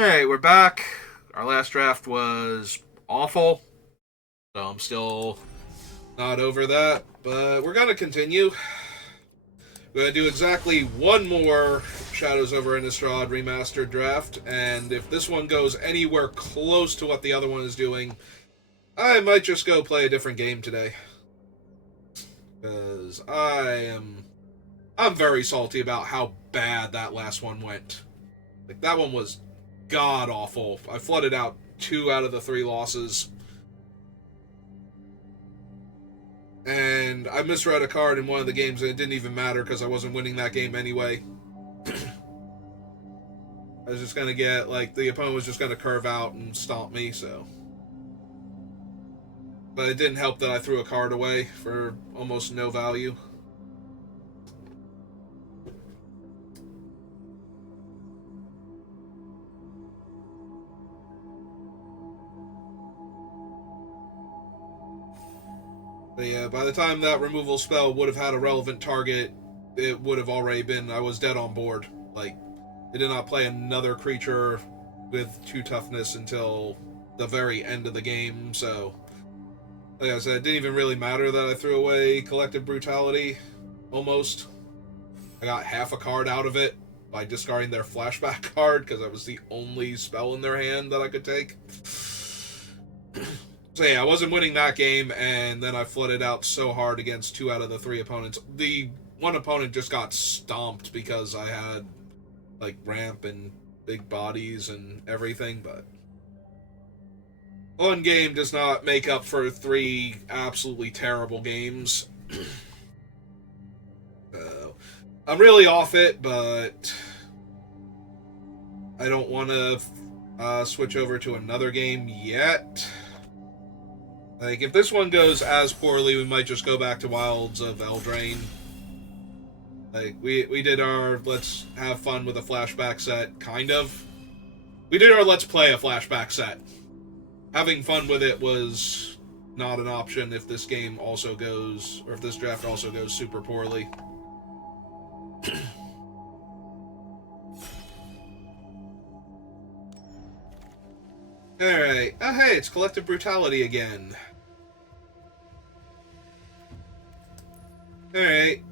Alright, we're back. Our last draft was awful, so I'm still not over that, but we're gonna continue. We're gonna do exactly one more Shadows over Innistrad Remastered draft, and if this one goes anywhere close to what the other one is doing, I might just go play a different game today. Because I'm very salty about how bad that last one went. Like, that one was god awful. I flooded out 2 out of the 3 losses. And I misread a card in one of the games, and it didn't even matter because I wasn't winning that game anyway. I was just going to get, like, the opponent was just going to curve out and stomp me, so. But it didn't help that I threw a card away for almost no value. But yeah, by the time that removal spell would have had a relevant target, it would have already been, I was dead on board. Like, it did not play another creature with 2 toughness until the very end of the game, so like I said, it didn't even really matter that I threw away Collective Brutality, almost. I got half a card out of it by discarding their Flashback card, because that was the only spell in their hand that I could take. So yeah, I wasn't winning that game, and then I flooded out so hard against 2 out of the 3 opponents. The one opponent just got stomped because I had, like, ramp and big bodies and everything, but one game does not make up for 3 absolutely terrible games. So, I'm really off it, but I don't want to switch over to another game yet. Like, if this one goes as poorly, we might just go back to Wilds of Eldraine. Like, we did our let's have fun with a flashback set, kind of. We did our let's play a flashback set. Having fun with it was not an option if this game also goes, or if this draft also goes super poorly. Alright. Oh, hey, it's Collective Brutality again. Alright.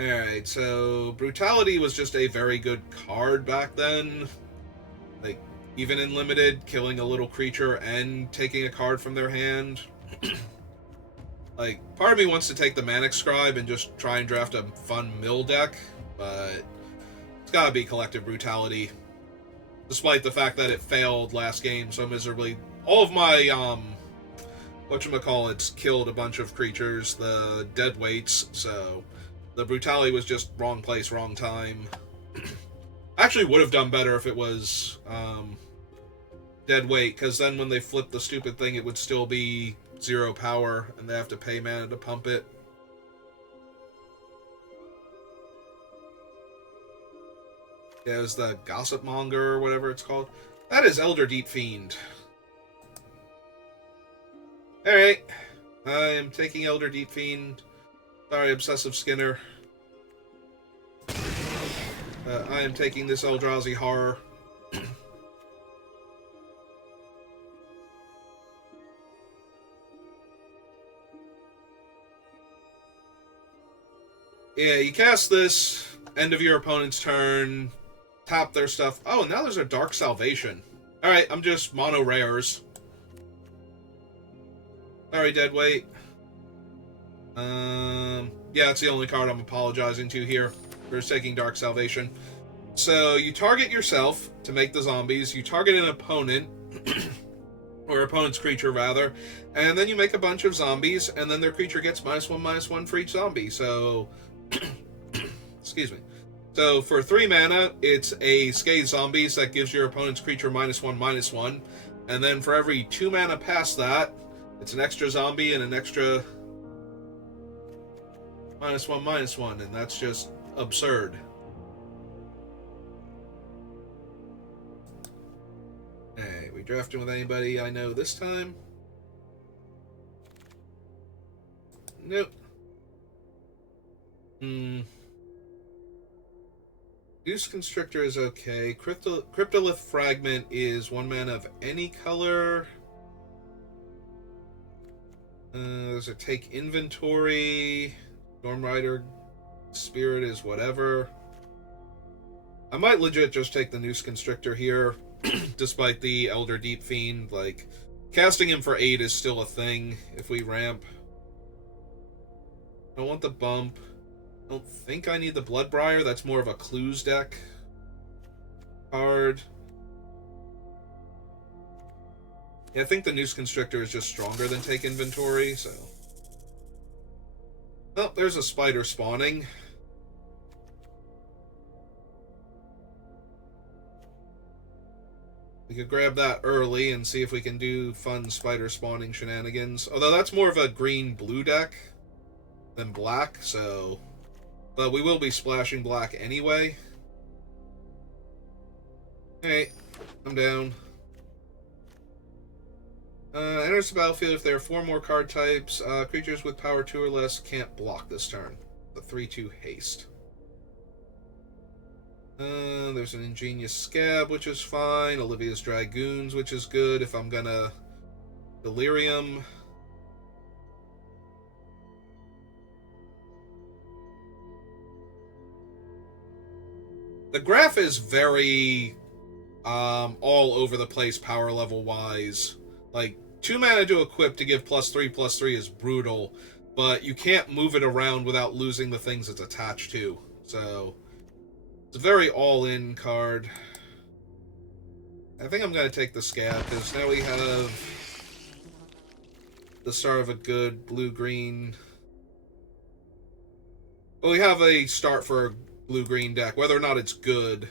Alright, so Brutality was just a very good card back then. Like, even in Limited, killing a little creature and taking a card from their hand. Like, part of me wants to take the Manic Scribe and just try and draft a fun mill deck, but it's gotta be Collective Brutality. Despite the fact that it failed last game so miserably. All of my, whatchamacallits killed a bunch of creatures, the deadweights, so the Brutality was just wrong place, wrong time. Actually would have done better if it was dead weight, because then when they flip the stupid thing, it would still be 0 power, and they have to pay mana to pump it. Yeah, it was the Gossip Monger, or whatever it's called. That is Elder Deep Fiend. Alright. I am taking Elder Deep Fiend. Sorry, Obsessive Skinner. I am taking this Eldrazi Horror. Yeah, you cast this, end of your opponent's turn, tap their stuff. Oh, now there's a Dark Salvation. Alright, I'm just mono rares. Sorry, Deadweight. Yeah, it's the only card I'm apologizing to here. For taking Dark Salvation. So, you target yourself to make the zombies, you target an opponent, or opponent's creature, rather, and then you make a bunch of zombies, and then their creature gets -1/-1 for each zombie, so... Excuse me. So, for 3 mana, it's a Scathe Zombies that gives your opponent's creature -1/-1, and then for every 2 mana past that, it's an extra zombie and an extra -1/-1, and that's just absurd. Hey, we drafting with anybody I know this time? Nope. Goose Constrictor is okay. Cryptolith Fragment is 1 mana of any color. There's a Take Inventory. Stormrider Spirit is whatever. I might legit just take the Noose Constrictor here, despite the Elder Deep Fiend. Like, casting him for 8 is still a thing if we ramp. I don't want the bump. I don't think I need the Bloodbriar. That's more of a clues deck card. Yeah, I think the Noose Constrictor is just stronger than Take Inventory, so... Oh, there's a spider spawning. We could grab that early and see if we can do fun spider spawning shenanigans. Although that's more of a green-blue deck than black, so... But we will be splashing black anyway. Hey, I'm down. Enters the battlefield if there are 4 more card types. Creatures with power 2 or less can't block this turn. The 3/2 haste. There's an Ingenious Scab, which is fine. Olivia's Dragoons, which is good if I'm gonna Delirium. The graph is very all over the place power level wise. Like, 2 mana to equip to give +3/+3 is brutal, but you can't move it around without losing the things it's attached to. So, it's a very all-in card. I think I'm going to take the Scab, because now we have the start of a good blue-green... Well, we have a start for a blue-green deck, whether or not it's good.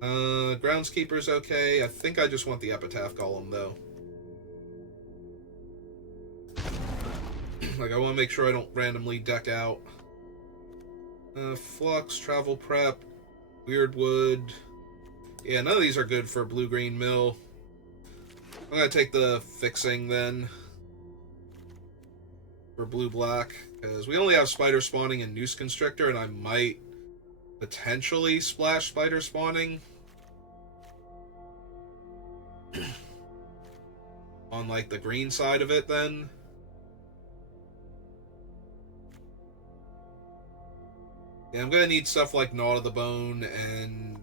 Groundskeeper's okay. I think I just want the Epitaph Golem, though. Like, I want to make sure I don't randomly deck out. Flux, Travel Prep, Weirdwood. Yeah, none of these are good for blue-green mill. I'm going to take the Fixing, then. For blue-black. Because we only have Spider Spawning and Noose Constrictor, and I might potentially splash Spider Spawning. On, like, the green side of it, then. Yeah, I'm gonna need stuff like Gnaw to the Bone and...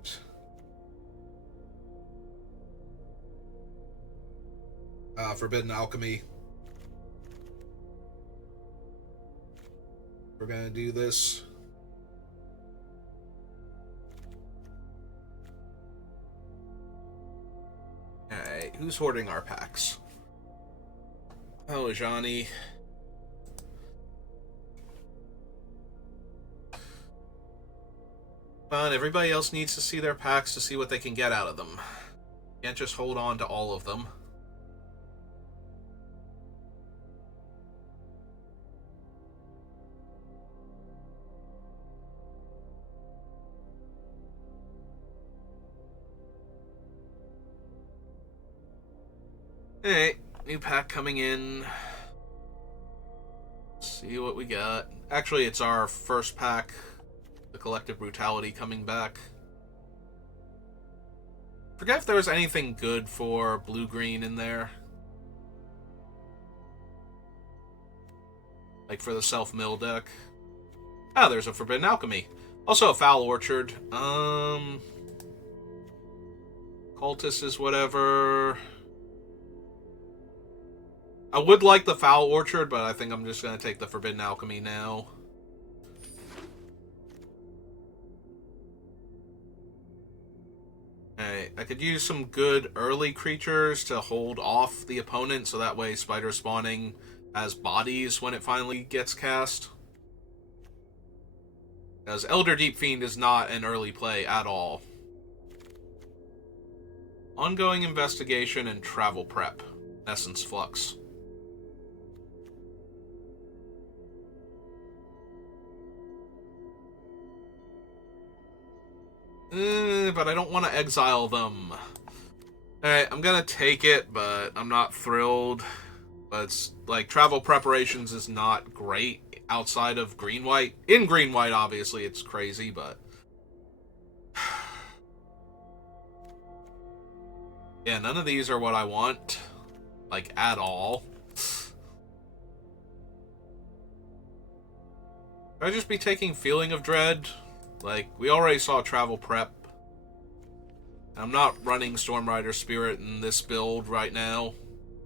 Forbidden Alchemy. We're gonna do this. Alright, who's hoarding our packs? Oh, Johnny. Fun, everybody else needs to see their packs to see what they can get out of them. Can't just hold on to all of them. Alright, new pack coming in. Let's see what we got. Actually, it's our first pack. The Collective Brutality coming back. Forget if there was anything good for blue-green in there. Like for the self-mill deck. Ah, there's a Forbidden Alchemy. Also a Foul Orchard. Cultist is whatever. I would like the Foul Orchard, but I think I'm just going to take the Forbidden Alchemy now. Alright, I could use some good early creatures to hold off the opponent, so that way Spider Spawning has bodies when it finally gets cast. Because Elder Deep Fiend is not an early play at all. Ongoing Investigation and Travel Prep. Essence Flux. But I don't want to exile them. Alright, I'm gonna take it, but I'm not thrilled. But it's, like, Travel Preparations is not great outside of green-white. In green-white, obviously, it's crazy, but... yeah, none of these are what I want. Like, at all. Should I just be taking Feeling of Dread? Like, we already saw Travel Prep. I'm not running Storm Rider Spirit in this build right now.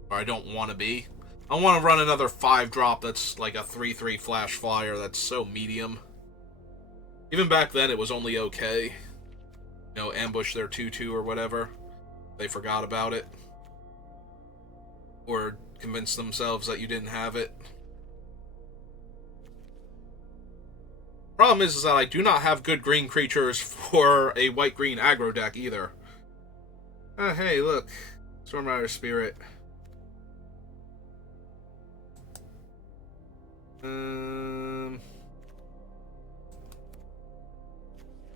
Or I don't want to be. I want to run another 5-drop that's like a 3/3 Flash Flyer that's so medium. Even back then, it was only okay. You know, ambush their 2/2 or whatever. They forgot about it. Or convinced themselves that you didn't have it. Problem is that I do not have good green creatures for a white-green aggro deck either. Oh, hey, look. Storm Rider Spirit.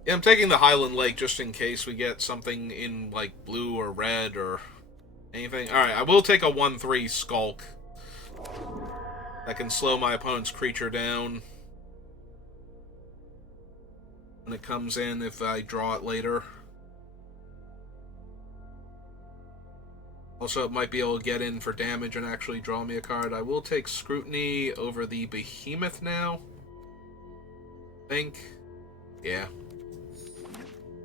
Yeah, I'm taking the Highland Lake just in case we get something in, like, blue or red or anything. Alright, I will take a 1/3 Skulk. That can slow my opponent's creature down when it comes in if I draw it later. Also, it might be able to get in for damage and actually draw me a card. I will take Scrutiny over the Behemoth now. I think. Yeah.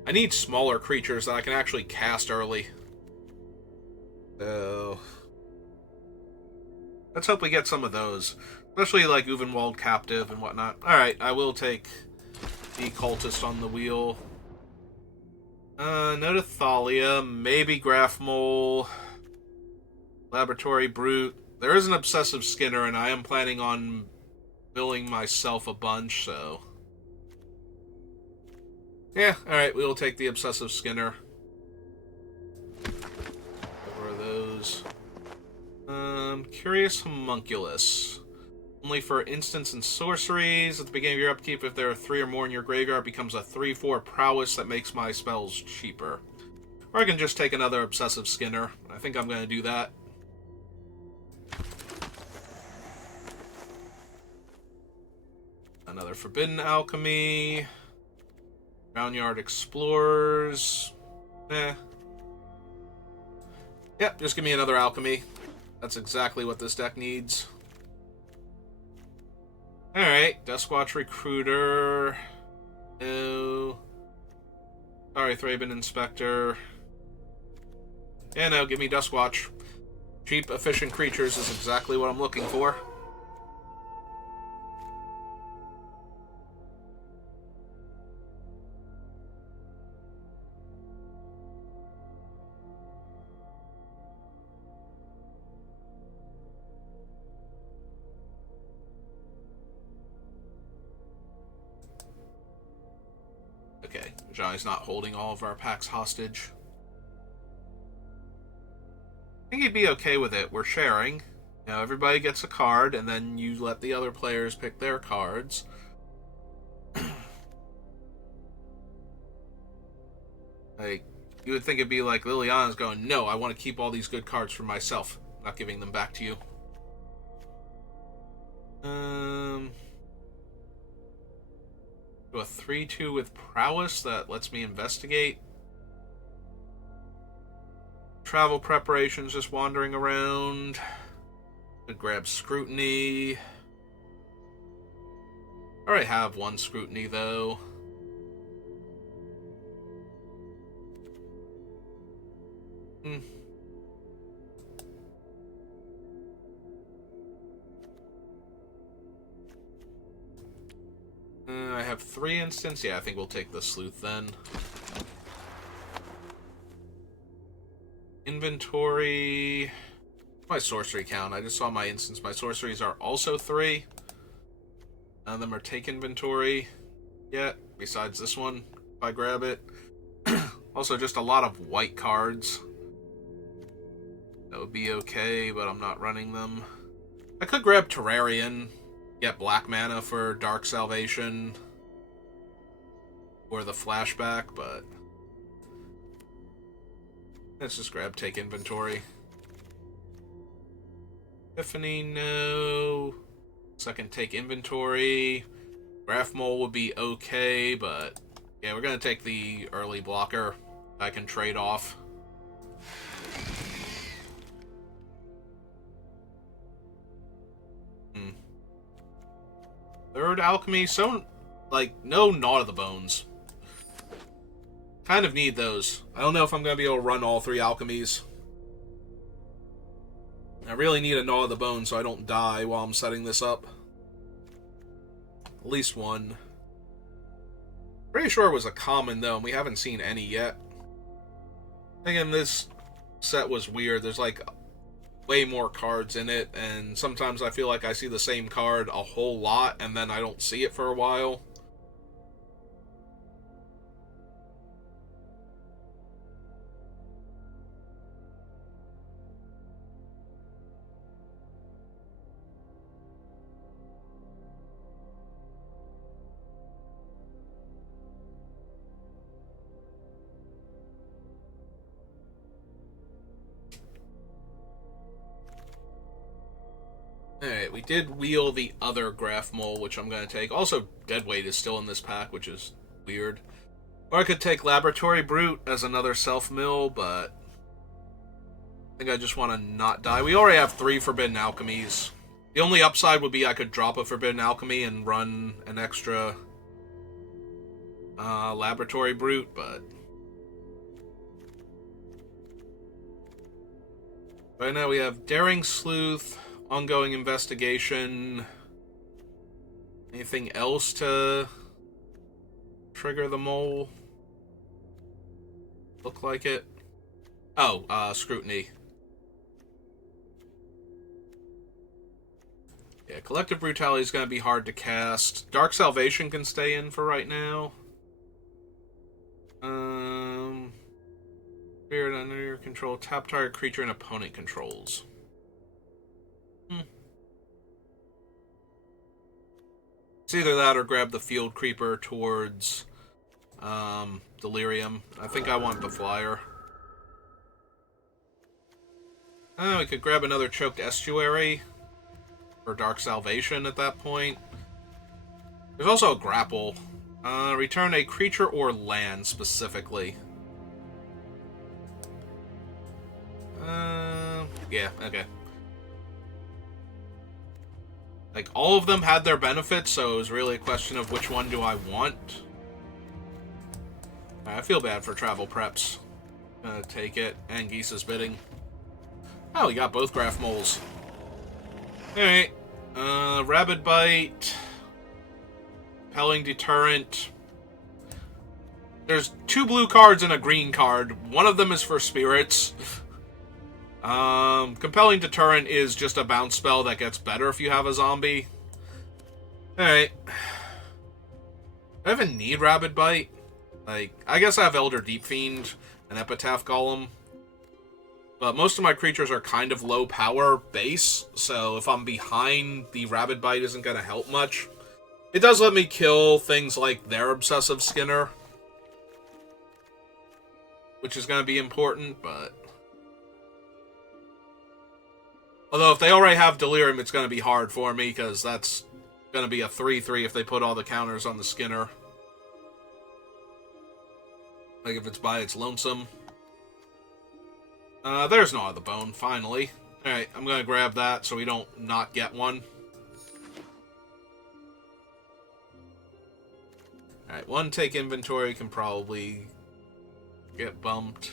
I need smaller creatures that I can actually cast early. So... let's hope we get some of those. Especially like Uvenwald Captive and whatnot. Alright, I will take the Cultist on the wheel. No to Thalia, maybe Graphmole, Laboratory Brute. There is an Obsessive Skinner, and I am planning on milling myself a bunch, so... yeah, alright, we will take the Obsessive Skinner. Over those. Curious Homunculus. Only for instants and sorceries. At the beginning of your upkeep, if there are 3 or more in your graveyard, it becomes a 3/4 prowess that makes my spells cheaper. Or I can just take another Obsessive Skinner. I think I'm going to do that. Another Forbidden Alchemy. Groundyard Explorers. Yep, just give me another Alchemy. That's exactly what this deck needs. Alright, Duskwatch Recruiter. No. Sorry, Thraben Inspector. Yeah, no, give me Duskwatch. Cheap, efficient creatures is exactly what I'm looking for. Okay, Johnny's not holding all of our packs hostage. I think he'd be okay with it. We're sharing. You know, everybody gets a card, and then you let the other players pick their cards. Like, you would think it'd be like Liliana's going, no, I want to keep all these good cards for myself. I'm not giving them back to you. Do a 3/2 with Prowess that lets me investigate. Travel preparations, just wandering around. Could grab Scrutiny. I already have one Scrutiny, though. I have 3 instants. Yeah, I think we'll take the Sleuth then. Inventory. My sorcery count. I just saw my instants. My sorceries are also 3. None of them are take inventory yet, besides this one, if I grab it. Also, just a lot of white cards. That would be okay, but I'm not running them. I could grab Terrarian, get black mana for Dark Salvation, or the Flashback, but let's just grab Take Inventory. Epiphany, no. Second, take inventory. Graph Mole would be okay, but yeah, we're gonna take the early blocker. I can trade off. Third alchemy, so like no Gnaw of the Bones. Kind of need those. I don't know if I'm gonna be able to run all 3 alchemies. I really need a Gnaw of the Bone so I don't die while I'm setting this up. At least one. Pretty sure it was a common, though, and we haven't seen any yet. Again, this set was weird. There's, like, way more cards in it, and sometimes I feel like I see the same card a whole lot, and then I don't see it for a while. Alright, we did wheel the other Graph Mole, which I'm going to take. Also, Deadweight is still in this pack, which is weird. Or I could take Laboratory Brute as another self-mill, but I think I just want to not die. We already have 3 Forbidden Alchemies. The only upside would be I could drop a Forbidden Alchemy and run an extra Laboratory Brute, but right now we have Daring Sleuth, Ongoing Investigation. Anything else to trigger the mole? Look like it. Oh, Scrutiny. Yeah, Collective Brutality is going to be hard to cast. Dark Salvation can stay in for right now. Spirit under your control. Tap target creature and opponent controls. It's either that or grab the Field Creeper towards Delirium. I think I want the Flyer. We could grab another Choked Estuary for Dark Salvation at that point. There's also a Grapple. Return a creature or land specifically. Yeah, okay. Like, all of them had their benefits, so it was really a question of which one do I want. I feel bad for Travel Preps. Gonna take it, and Geese's Bidding. Oh, we got both Graph Moles. Alright. Rabid Bite. Compelling Deterrent. There's 2 blue cards and a green card. One of them is for spirits. Compelling Deterrent is just a bounce spell that gets better if you have a zombie. Alright. Do I even need Rabid Bite? Like, I guess I have Elder Deep Fiend and Epitaph Golem. But most of my creatures are kind of low power base, so if I'm behind, the Rabid Bite isn't going to help much. It does let me kill things like their Obsessive Skinner, which is going to be important, but although if they already have Delirium, it's going to be hard for me, because that's going to be a 3-3 if they put all the counters on the Skinner. Like if it's by its lonesome. There's Gnaw of the Bone, finally. Alright, I'm going to grab that so we don't not get one. Alright, 1 take inventory can probably get bumped.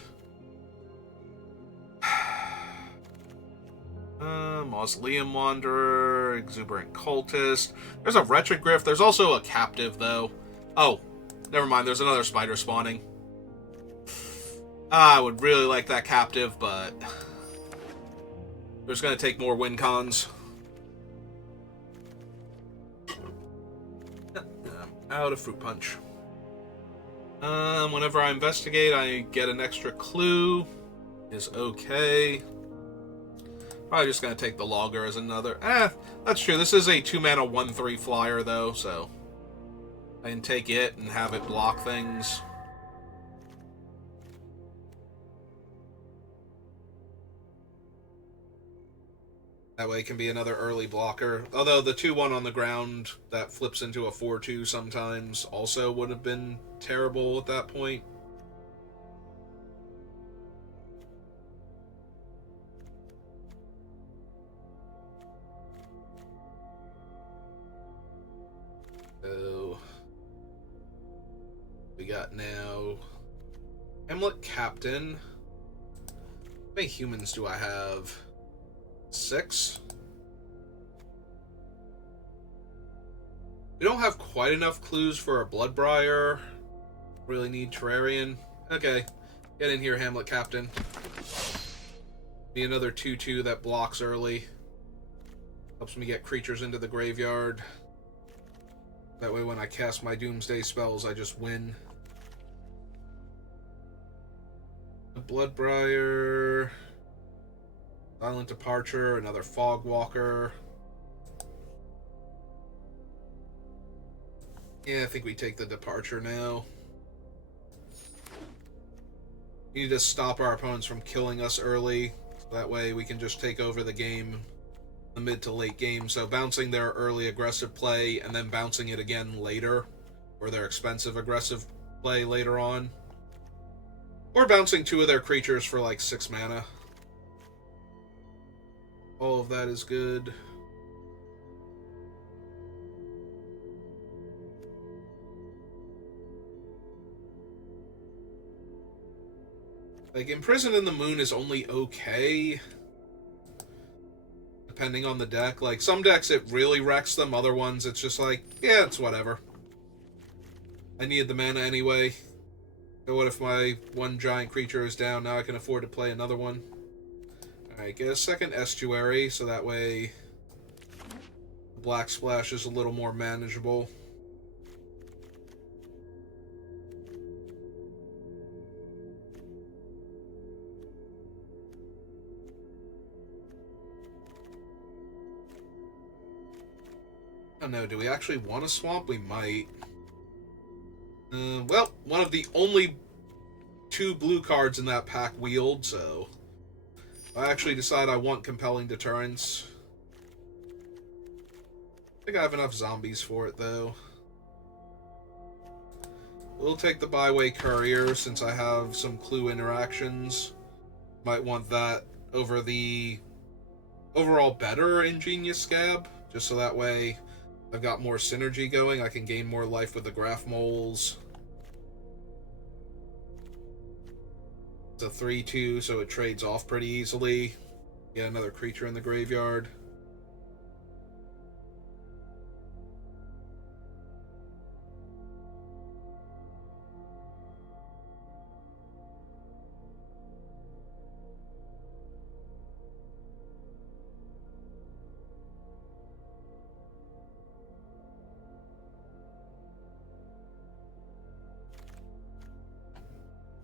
Mausoleum Wanderer, Exuberant Cultist. There's a Retrogriff. There's also a Captive, though. Oh, never mind. There's another spider spawning. I would really like that Captive, but there's going to take more win cons. Out of Fruit Punch. Whenever I investigate, I get an extra clue. Is okay. Probably just going to take the Logger as another. That's true. This is a 2-mana 1/3 flyer, though, so I can take it and have it block things. That way it can be another early blocker. Although the 2-1 on the ground that flips into a 4-2 sometimes also would have been terrible at that point. So we got now Hamlet Captain. How many humans do I have? 6? We don't have quite enough clues for a Bloodbriar. Really need Terrarian. Okay, get in here, Hamlet Captain. Be another 2-2 that blocks early. Helps me get creatures into the graveyard. That way when I cast my Doomsday spells, I just win. A Bloodbriar. Silent Departure, another Fogwalker. Yeah, I think we take the Departure now. We need to stop our opponents from killing us early. So that way we can just take over the game, the mid to late game. So bouncing their early aggressive play and then bouncing it again later, or their expensive aggressive play later on. Or bouncing 2 of their creatures for like 6 mana. All of that is good. Like, Imprisoned in the Moon is only okay, depending on the deck. Like, some decks it really wrecks them, other ones it's just like, yeah, it's whatever. I needed the mana anyway. So what if my one giant creature is down? Now I can afford to play another one. Alright, get a second Estuary, so that way the Black Splash is a little more manageable. I don't know, do we actually want a swamp? We might. Well, one of the only 2 blue cards in that pack wheeled, so I actually decide I want Compelling Deterrence. I think I have enough zombies for it, though. We'll take the Byway Courier, since I have some clue interactions. Might want that over the overall better Ingenious Scab, just so that way I've got more synergy going. I can gain more life with the Graph Moles. It's a 3-2, so it trades off pretty easily. Get another creature in the graveyard.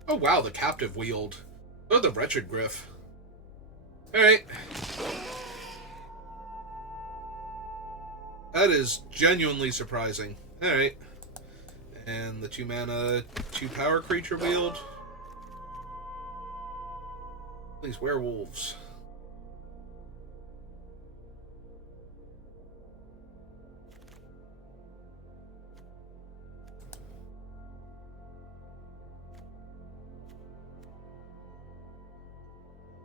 Oh wow, the Captive wheeled. Oh, the Wretched Griff. Alright. That is genuinely surprising. Alright. And the 2 mana, 2 power creature wheeled. These werewolves.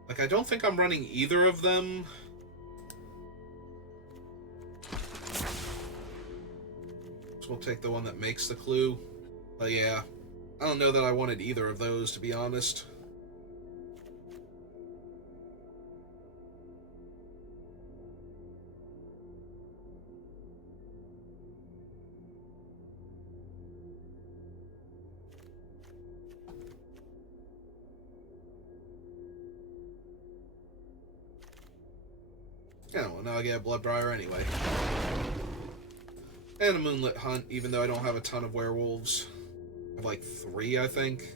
Like, I don't think I'm running either of them. So we'll take the one that makes the clue. But yeah, I don't know that I wanted either of those, to be honest. Yeah, well, now I get a Bloodbriar anyway. And a Moonlit Hunt, even though I don't have a ton of werewolves. I have like 3, I think.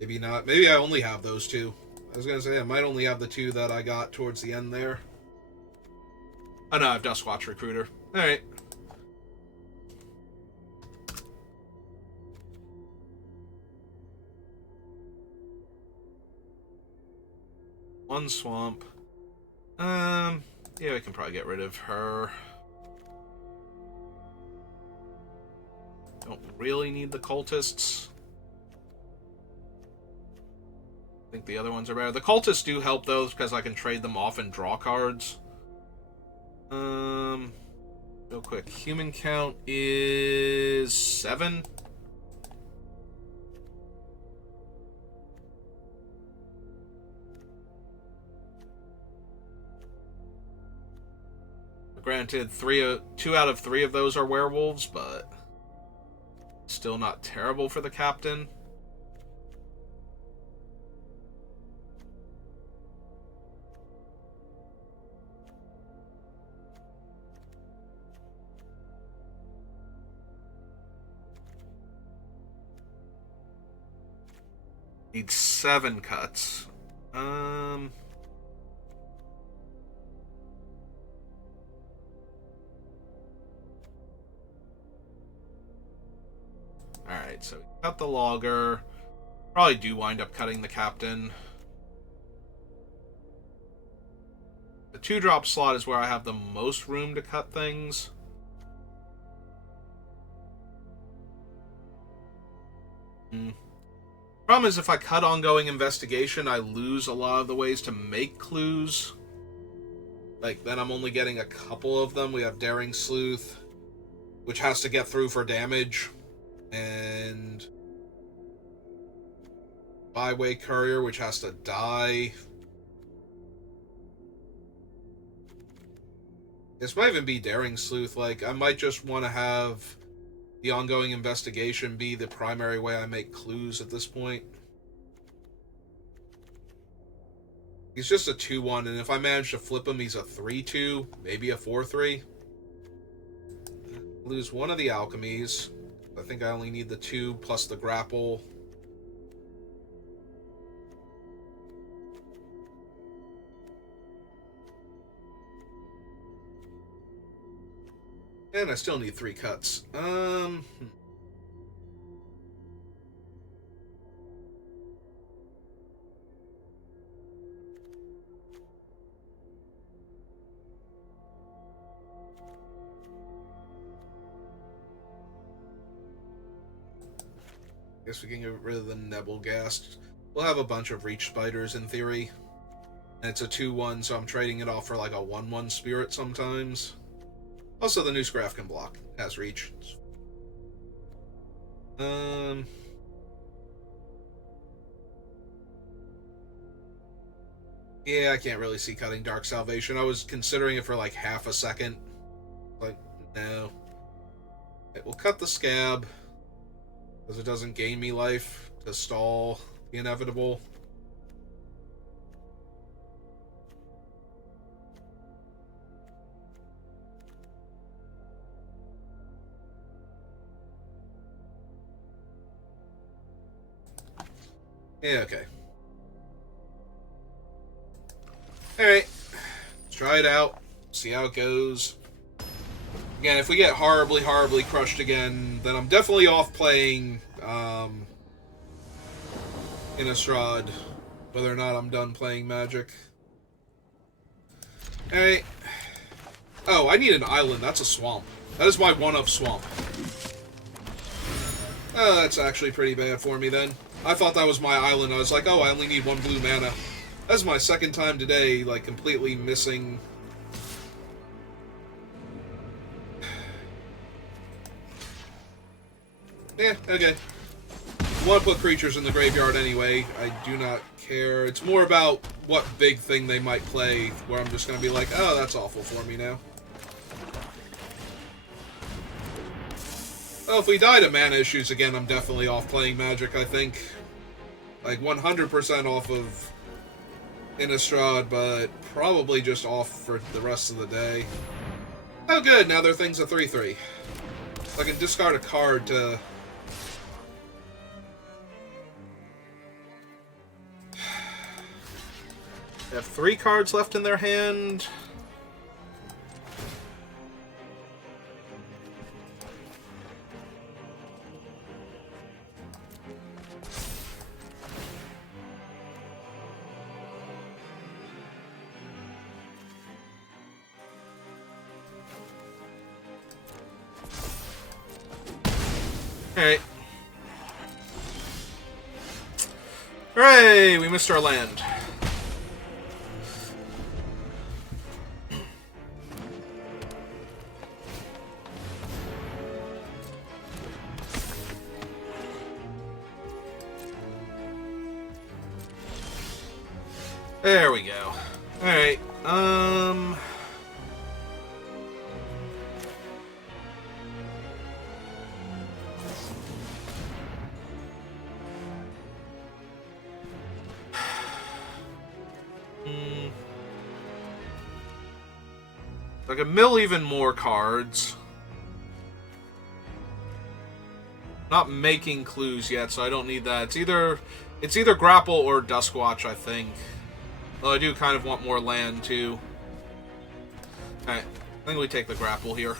Maybe not. Maybe I only have those 2. I was gonna say, I might only have the 2 that I got towards the end there. Oh no, I have Duskwatch Recruiter. Alright. 1 swamp. Yeah, we can probably get rid of her. Don't really need the cultists. I think the other ones are better. The cultists do help, though, because I can trade them off and draw cards. Real quick. Human count is 7. Granted, 2 out of 3 of those are werewolves, but still not terrible for the captain. Need 7 cuts. Alright, so we cut the logger. Probably do wind up cutting the captain. The 2-drop slot is where I have the most room to cut things. Problem is, if I cut ongoing investigation, I lose a lot of the ways to make clues. Like, then I'm only getting a couple of them. We have Daring Sleuth, which has to get through for damage. And Byway Courier, which has to die. This might even be Daring Sleuth. Like, I might just want to have the ongoing investigation be the primary way I make clues at this point. He's just a 2-1, and if I manage to flip him, he's a 3-2, maybe a 4-3. Lose one of the alchemies. I think I only need the 2 plus the grapple. And I still need 3 cuts. Guess we can get rid of the Nebelgast. We'll have a bunch of Reach Spiders in theory. And it's a 2-1, so I'm trading it off for like a 1-1 Spirit sometimes. Also, the Noose Graph can block. Has Reach. Yeah, I can't really see cutting Dark Salvation. I was considering it for like half a second. Like, no. It will cut the Scab, because it doesn't gain me life to stall the inevitable. Yeah, okay. Alright. Let's try it out. See how it goes. Again, if we get horribly, horribly crushed again, then I'm definitely off playing Innistrad, whether or not I'm done playing Magic. Alright. Oh, I need an island. That's a swamp. That is my one-of swamp. Oh, that's actually pretty bad for me then. I thought that was my island. I was like, oh, I only need 1 blue mana. That's my second time today, like, completely missing. Yeah, okay. I want to put creatures in the graveyard anyway. I do not care. It's more about what big thing they might play, where I'm just going to be like, oh, that's awful for me now. Well, if we die to mana issues again, I'm definitely off playing Magic, I think. Like, 100% off of Innistrad, but probably just off for the rest of the day. Oh, good. Now their thing's a 3-3. So I can discard a card to... They have 3 cards left in their hand. Alright. Hooray! We missed our land. There we go. Alright, I can mill even more cards. Not making clues yet, so I don't need that. It's either Grapple or Duskwatch, I think. Well, I do kind of want more land, too. Alright, I think we take the Grapple here.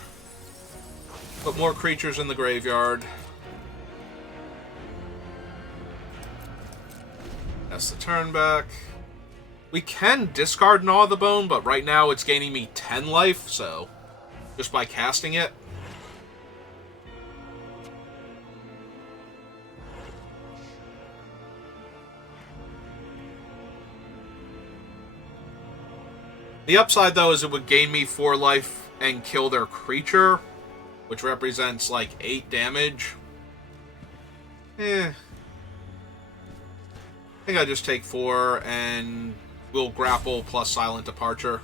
Put more creatures in the graveyard. That's the turn back. We can discard Gnaw the Bone, but right now it's gaining me 10 life, so just by casting it. The upside, though, is it would gain me 4 life and kill their creature, which represents, like, 8 damage. I think I just take 4, and we'll grapple plus Silent Departure.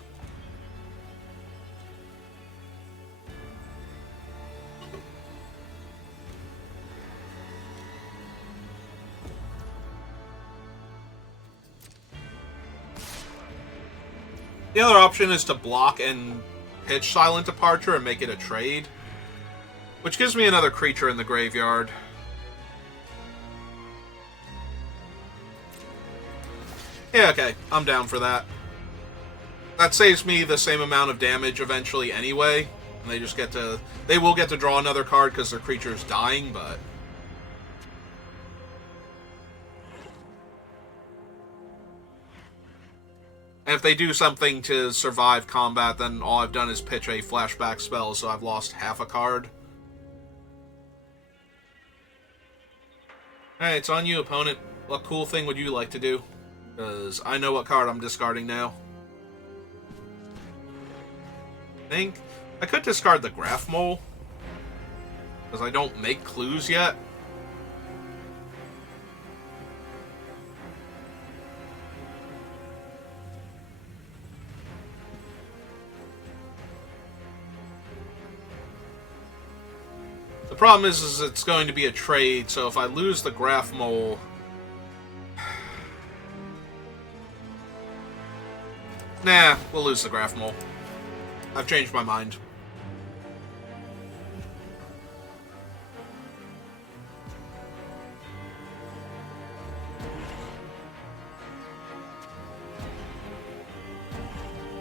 The other option is to block and pitch Silent Departure and make it a trade, which gives me another creature in the graveyard. Yeah, okay, I'm down for that. That saves me the same amount of damage eventually anyway, and they will get to draw another card because their creature's dying, but and if they do something to survive combat, then all I've done is pitch a flashback spell, so I've lost half a card. Alright, it's on you, opponent. What cool thing would you like to do? Because I know what card I'm discarding now. I think I could discard the Graph Mole, because I don't make clues yet. The problem is it's going to be a trade, so if I lose the Graph Mole, nah, we'll lose the Graph Mole. I've changed my mind.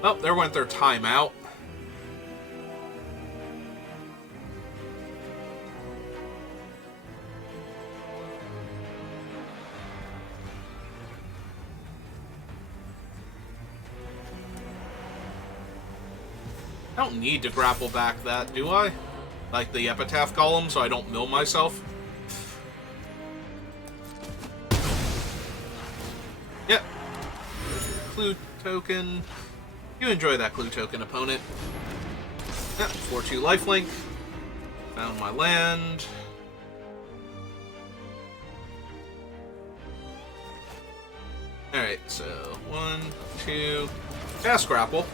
Oh, there went their timeout. I don't need to grapple back that, do I? Like the Epitaph Golem, so I don't mill myself? Yep. Clue token. You enjoy that clue token, opponent. Yep, 4-2 lifelink. Found my land. Alright, so 1, 2, cast grapple.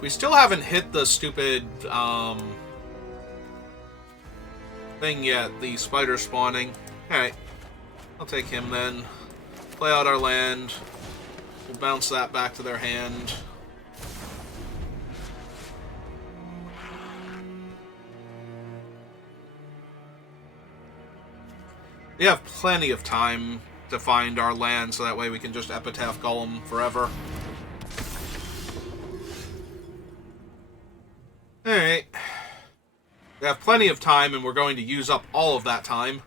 We still haven't hit the stupid thing yet, the spider spawning. Alright, I'll take him then. Play out our land. We'll bounce that back to their hand. We have plenty of time to find our land, so that way we can just Epitaph Golem forever. Alright. We have plenty of time, and we're going to use up all of that time.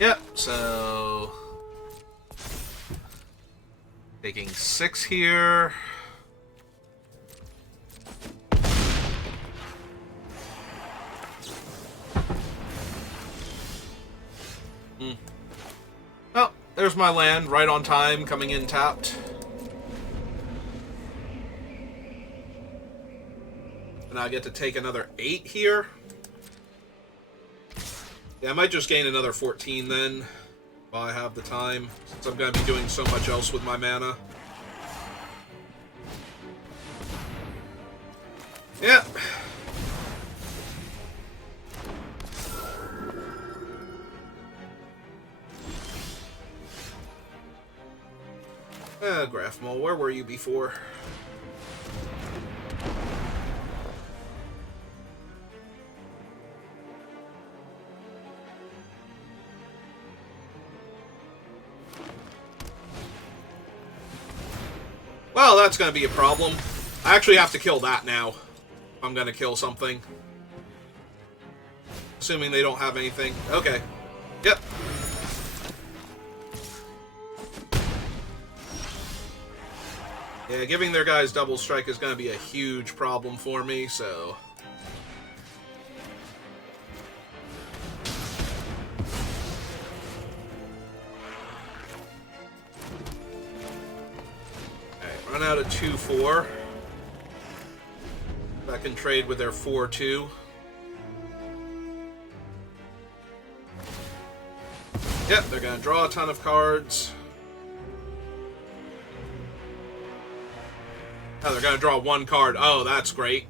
Yep, so... taking 6 here. Oh, there's my land, right on time, coming in tapped. And I get to take another 8 here. Yeah, I might just gain another 14 then, while I have the time, since I'm going to be doing so much else with my mana. Yeah. Graphmole, where were you before? Well, that's going to be a problem. I actually have to kill that now. I'm going to kill something. Assuming they don't have anything. Okay. Yep. Yeah, giving their guys double strike is going to be a huge problem for me, so... Run out of 2-4. I can trade with their 4-2. Yep, they're going to draw a ton of cards. Oh, they're going to draw 1 card. Oh, that's great.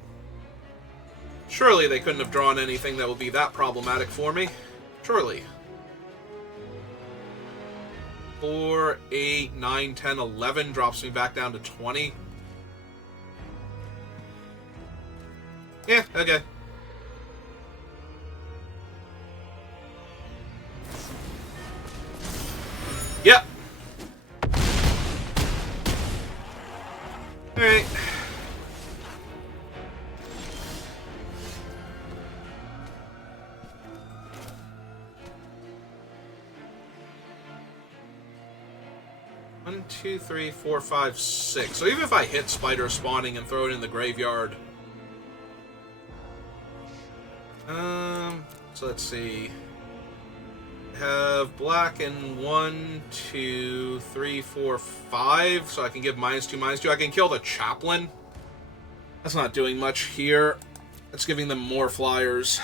Surely they couldn't have drawn anything that would be that problematic for me. Surely. 4, 8, 9, 10, 11 drops me back down to 20. Yeah, okay. Yep. Alright. One, 2, 3, 4, 5, 6. So even if I hit spider spawning and throw it in the graveyard. So let's see. I have black in 1, 2, 3, 4, 5. So I can give -2/-2. I can kill the chaplain. That's not doing much here. That's giving them more flyers.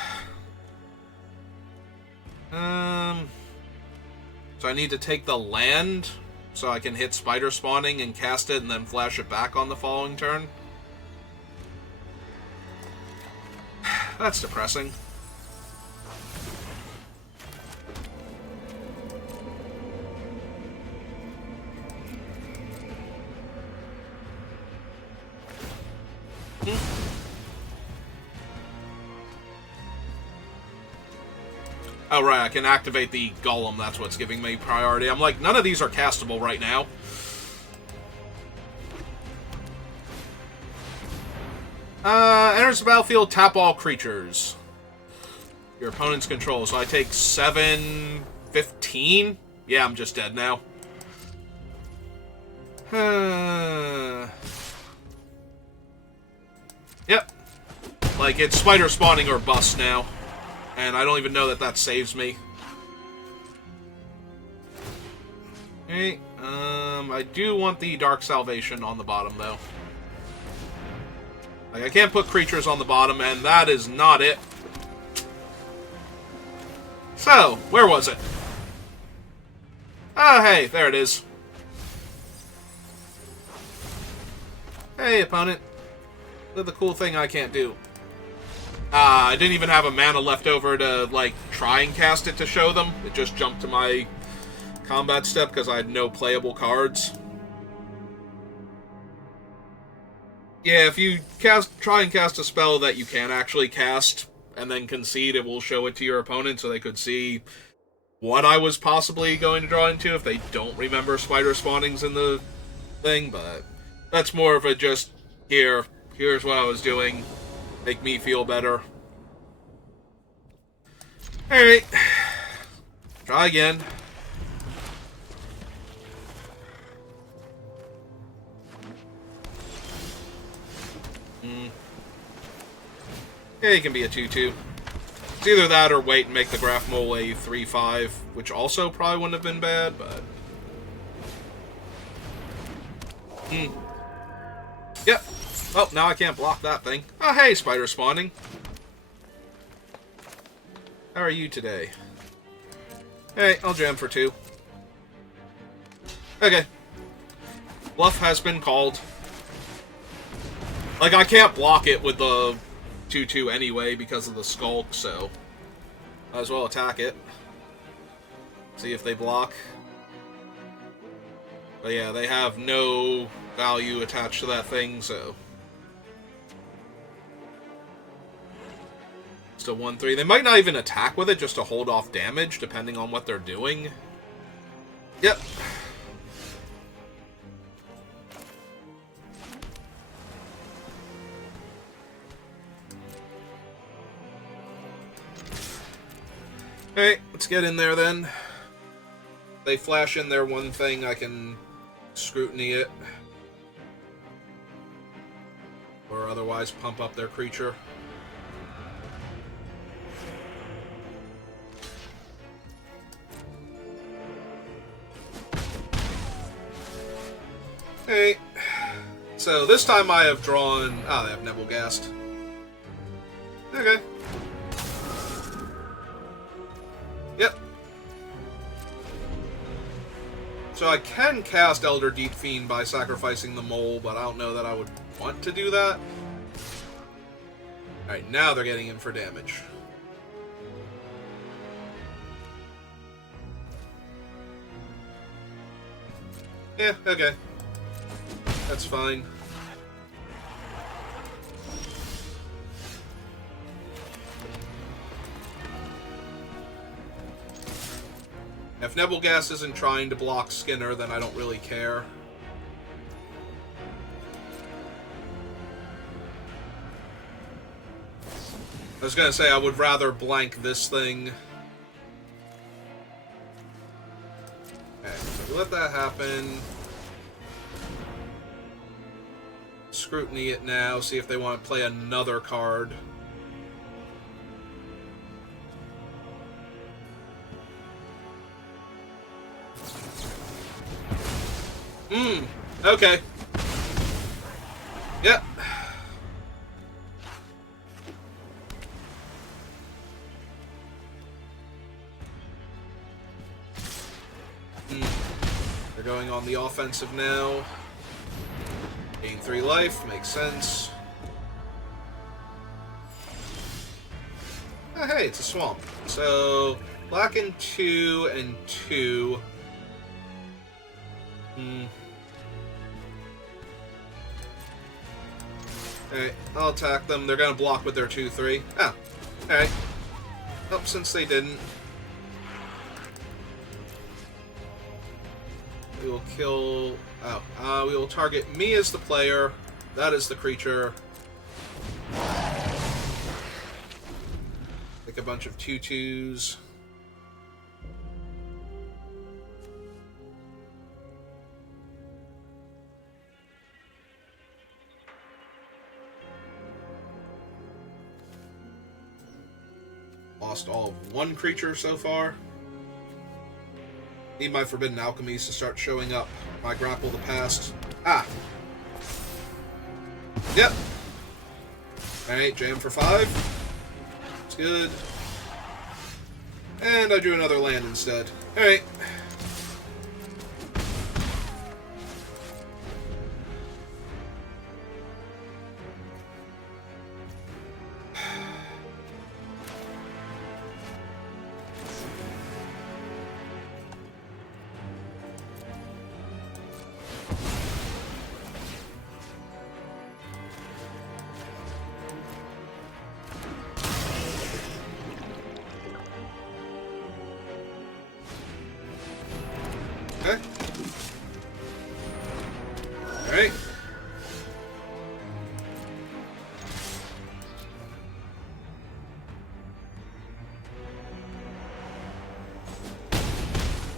So I need to take the land so I can hit spider spawning and cast it and then flash it back on the following turn. That's depressing. Oh, right, I can activate the golem. That's what's giving me priority. I'm like, none of these are castable right now. Enters the battlefield, tap all creatures. Your opponent's control. So I take 7, 15. Yeah, I'm just dead now. Yep. Like, it's spider spawning or bust now. And I don't even know that that saves me. Okay, I do want the Dark Salvation on the bottom, though. Like, I can't put creatures on the bottom, and that is not it. So, where was it? Ah, hey, there it is. Hey, opponent. Did the cool thing I can't do. I didn't even have a mana left over to, like, try and cast it to show them. It just jumped to my combat step because I had no playable cards. Yeah, if you try and cast a spell that you can actually cast and then concede, it will show it to your opponent so they could see what I was possibly going to draw into if they don't remember spider spawnings in the thing, but that's more of a just, here's what I was doing. Make me feel better. Alright. Try again. Yeah, he can be a 2-2. It's either that or wait and make the Graph Mole a 3-5, which also probably wouldn't have been bad, but... Yep. Oh, now I can't block that thing. Oh, hey, spider spawning. How are you today? Hey, I'll jam for 2. Okay. Bluff has been called. Like, I can't block it with the 2-2 anyway because of the skulk, so might as well attack it. See if they block. But yeah, they have no value attached to that thing, so... Still 1-3. They might not even attack with it just to hold off damage, depending on what they're doing. Yep. Alright, let's get in there then. They flash in their one thing, I can scrutiny it. Or otherwise pump up their creature. Okay. So this time I have drawn... Ah, they have Nebelgast. Okay. Yep. So I can cast Elder Deep Fiend by sacrificing the mole, but I don't know that I would want to do that. Alright, now they're getting in for damage. Yeah, okay. That's fine. If Nebelgast isn't trying to block Skinner, then I don't really care. I was gonna say I would rather blank this thing. Okay, so we let that happen. Scrutiny it now, see if they want to play another card. Okay. Yep. They're going on the offensive now. Gain 3 life, makes sense. Oh, hey, it's a swamp. So, black and 2 and 2. Alright, I'll attack them. They're gonna block with their 2-3. Ah, alright. Oh, since they didn't. We will kill... Oh, we will target me as the player. That is the creature. Like a bunch of 2-2s. Lost all of 1 creature so far. Need my Forbidden Alchemies to start showing up. My Grapple the Past. Ah! Yep! Alright, jam for 5. It's good. And I drew another land instead. Alright.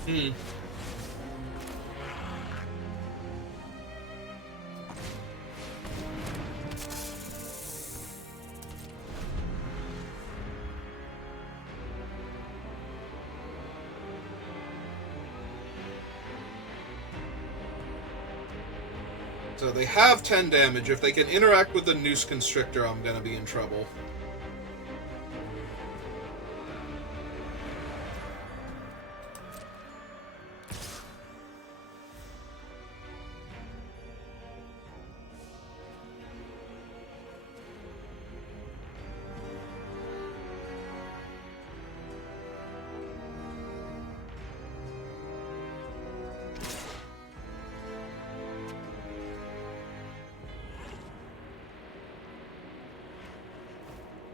Hmm. So they have 10 damage. If they can interact with the Noose Constrictor, I'm gonna be in trouble.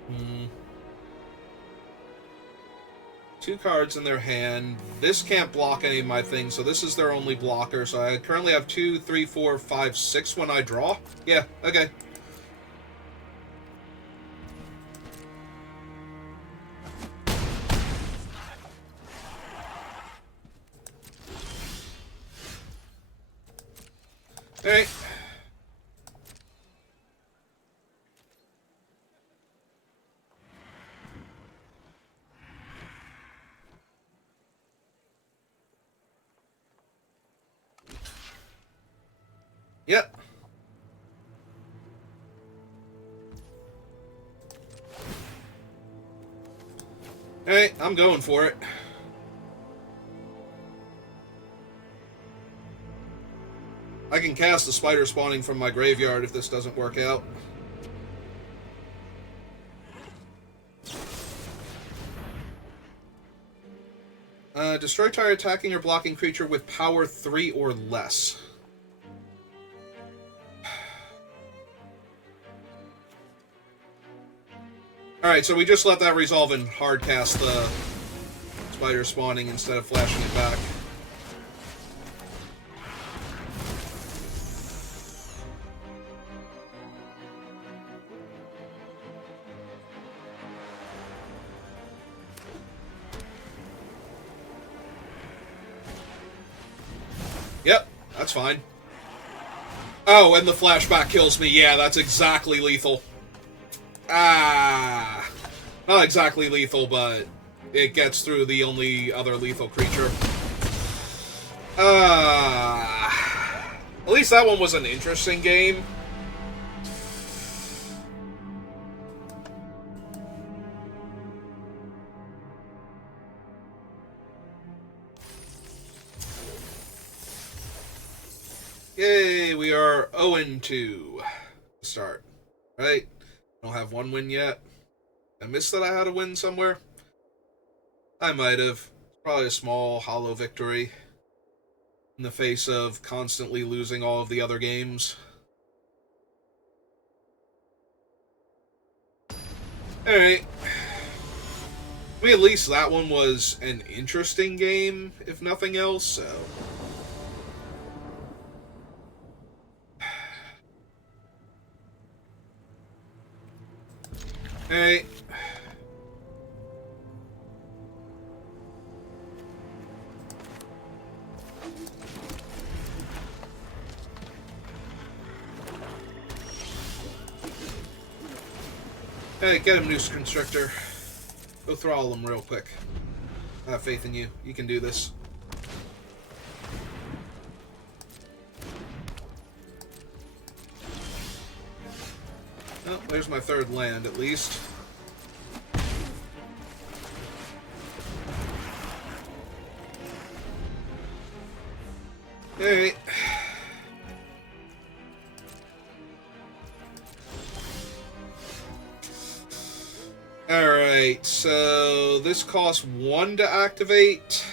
Hmm. 2 cards in their hand. This can't block any of my things, so this is their only blocker. So I currently have 2, 3, 4, 5, 6 when I draw. Yeah, okay. Alright. Yep. Alright, I'm going for it. I can cast the spider spawning from my graveyard if this doesn't work out. Destroy target attacking or blocking creature with power 3 or less. Alright, so we just let that resolve and hardcast the spider spawning instead of flashing it back. Yep, that's fine. Oh, and the flashback kills me. Yeah, that's exactly lethal. Ah. Not exactly lethal, but it gets through the only other lethal creature. At least that one was an interesting game. Yay, we are 0-2 to start. Right? Don't have one win yet. I missed that I had a win somewhere. I might have. Probably a small, hollow victory in the face of constantly losing all of the other games. Alright. I mean, at least that one was an interesting game, if nothing else, so... Alright. Hey, get him, Noose Constrictor. Go throttle him real quick. I have faith in you. You can do this. Oh, there's my third land, at least. Alright. Alright, so this costs 1 to activate.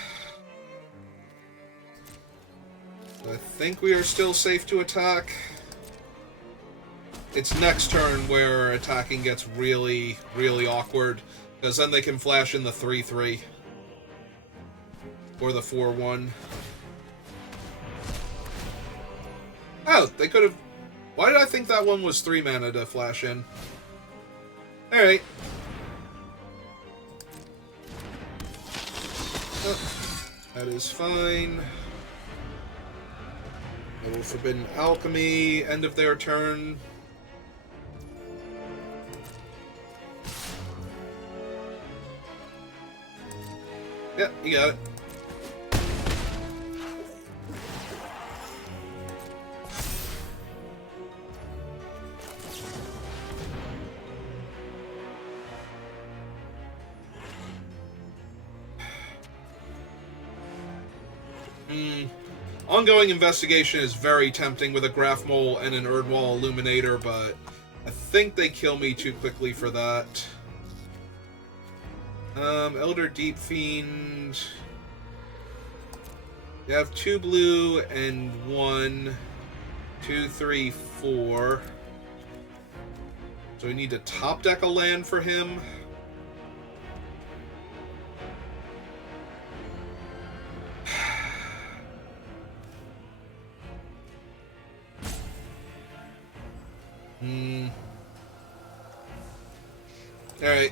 I think we are still safe to attack. It's next turn where attacking gets really, really awkward, because then they can flash in the 3/3 or the 4/1. Oh, they could have... Why did I think that one was 3 mana to flash in? Alright. Oh, That is fine. I will Forbidden Alchemy, end of their turn. Yeah, you got it. Ongoing investigation is very tempting with a Graph Mole and an Erdwall Illuminator, but I think they kill me too quickly for that. Elder Deep Fiend. You have 2 blue and 1, 2, 3, 4. So we need to top deck a land for him. Alright.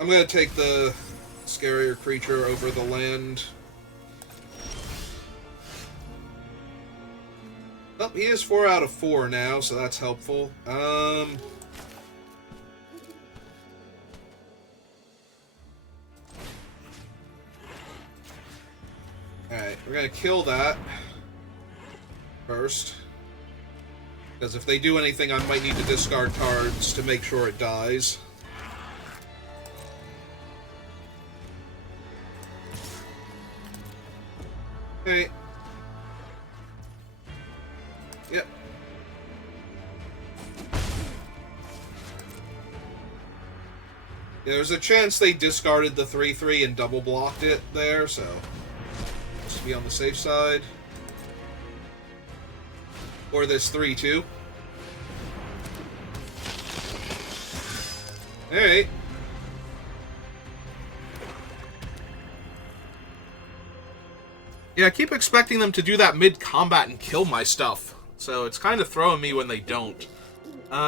I'm gonna take the scarier creature over the land. Oh, he is 4 out of 4 now, so that's helpful. Alright, we're gonna kill that first. Because if they do anything, I might need to discard cards to make sure it dies. Okay. Yep. Yeah, there's a chance they discarded the 3/3 and double blocked it there, so just be on the safe side. Or this 3/2. Alright. Yeah, I keep expecting them to do that mid-combat and kill my stuff. So it's kind of throwing me when they don't.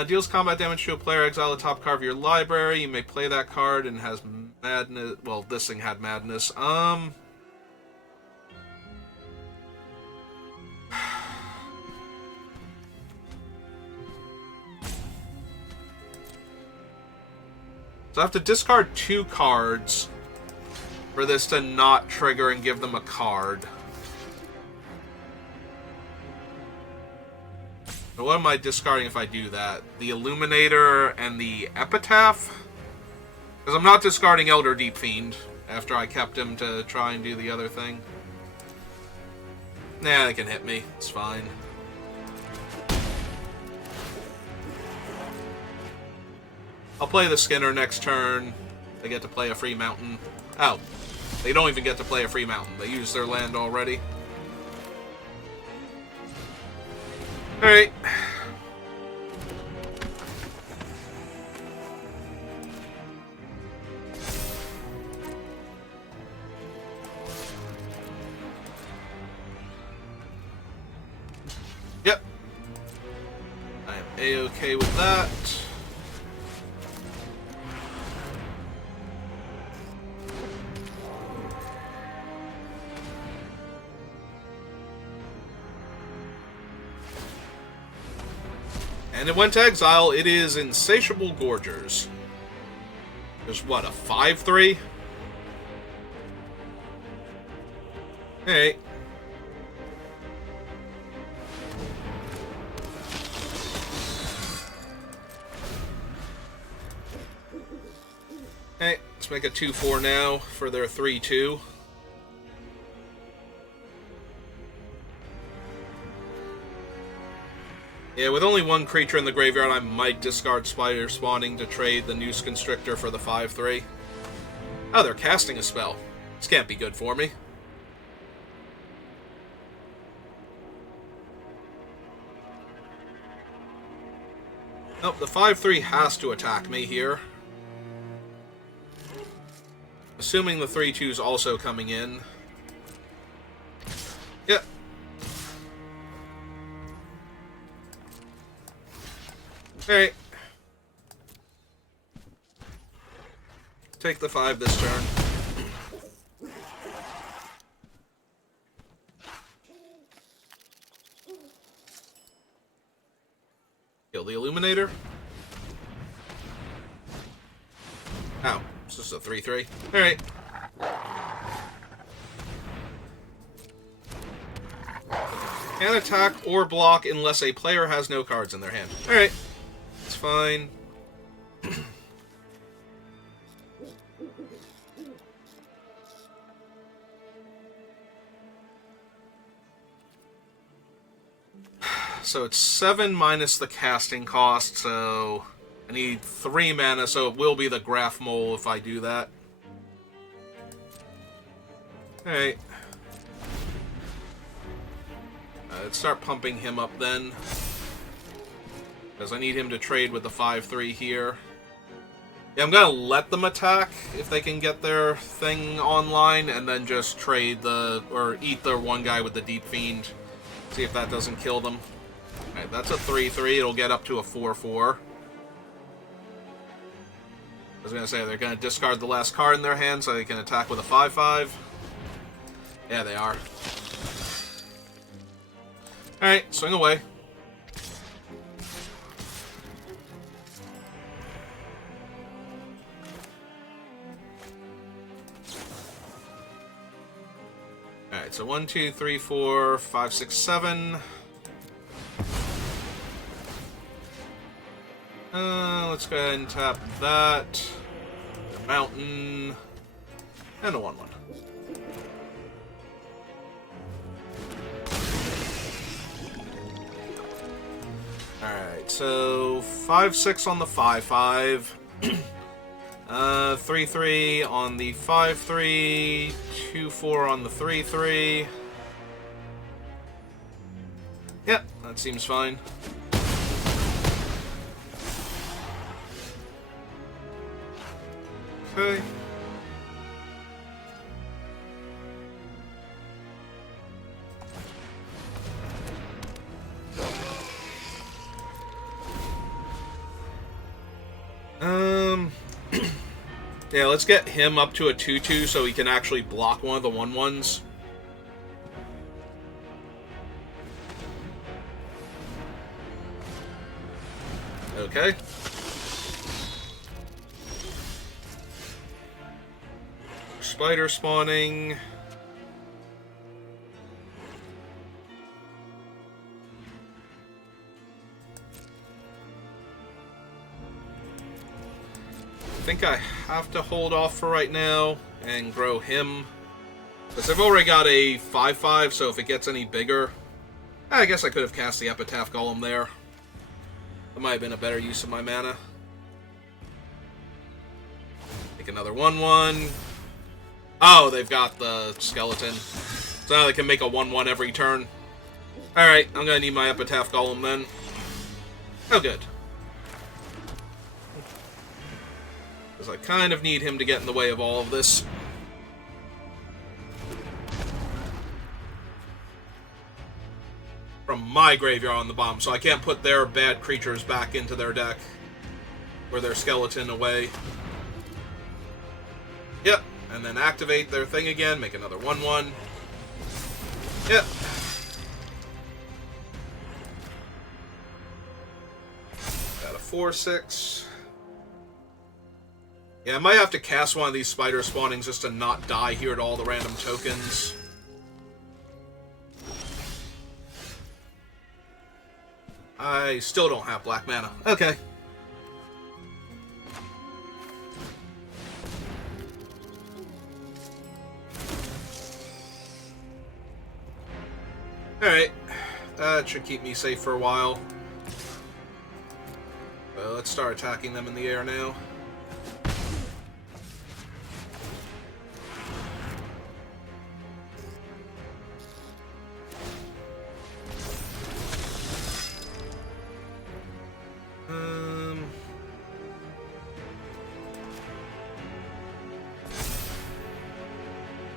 Deals combat damage to a player, exile the top card of your library. You may play that card and has madness. Well, this thing had madness. So I have to discard 2 cards for this to not trigger and give them a card. But what am I discarding if I do that? The Illuminator and the Epitaph? Because I'm not discarding Elder Deep Fiend after I kept him to try and do the other thing. Nah, they can hit me. It's fine. I'll play the Skinner next turn. They get to play a free mountain. Oh, they don't even get to play a free mountain. They use their land already. Alright. Yep. I am A-okay with that. And it went to exile. It is Insatiable Gorgers. There's what, a 5/3? Hey. Hey, let's make a 2/4 now for their 3/2. Yeah, with only 1 creature in the graveyard, I might discard Spider Spawning to trade the Noose Constrictor for the 5/3. Oh, they're casting a spell. This can't be good for me. Oh, the 5/3 has to attack me here. Assuming the 3/2's also coming in. Yep. Alright. Take the 5 this turn. Illuminator? Oh, it's just a 3/3. Alright. Can attack or block unless a player has no cards in their hand. Alright. It's fine. So it's 7 minus the casting cost, so I need 3 mana, so it will be the Graph Mole if I do that. Alright. Let's start pumping him up then. Because I need him to trade with the 5/3 here. Yeah, I'm gonna let them attack if they can get their thing online, and then just trade or eat their one guy with the Deep Fiend. See if that doesn't kill them. Alright, that's a 3/3. It'll get up to a 4/4. I was gonna say, they're gonna discard the last card in their hand so they can attack with a 5/5. Yeah, they are. Alright, swing away. Alright, so 1, 2, 3, 4, 5, 6, 7. Let's go ahead and tap that. A mountain. And a 1/1. Alright, so 5/6 on the 5/5. 3/3 on the 5/3. 2/4 on the 3/3. Yep, that seems fine. Okay. Yeah, let's get him up to a 2/2 so he can actually block one of the 1/1s. Okay. Spider spawning. I think I have to hold off for right now and grow him. Because I've already got a 5/5, so if it gets any bigger... I guess I could have cast the Epitaph Golem there. That might have been a better use of my mana. Make another 1/1. Oh, they've got the skeleton. So now they can make a 1/1 every turn. Alright, I'm gonna need my Epitaph Golem then. Oh, good. Because I kind of need him to get in the way of all of this. From my graveyard on the bottom, so I can't put their bad creatures back into their deck. Or their skeleton away. Yep. And then activate their thing again, make another 1/1. Yep. Got a 4/6. Yeah, I might have to cast one of these spider spawnings just to not die here to all the random tokens. I still don't have black mana. Okay. Alright. That should keep me safe for a while. Let's start attacking them in the air now.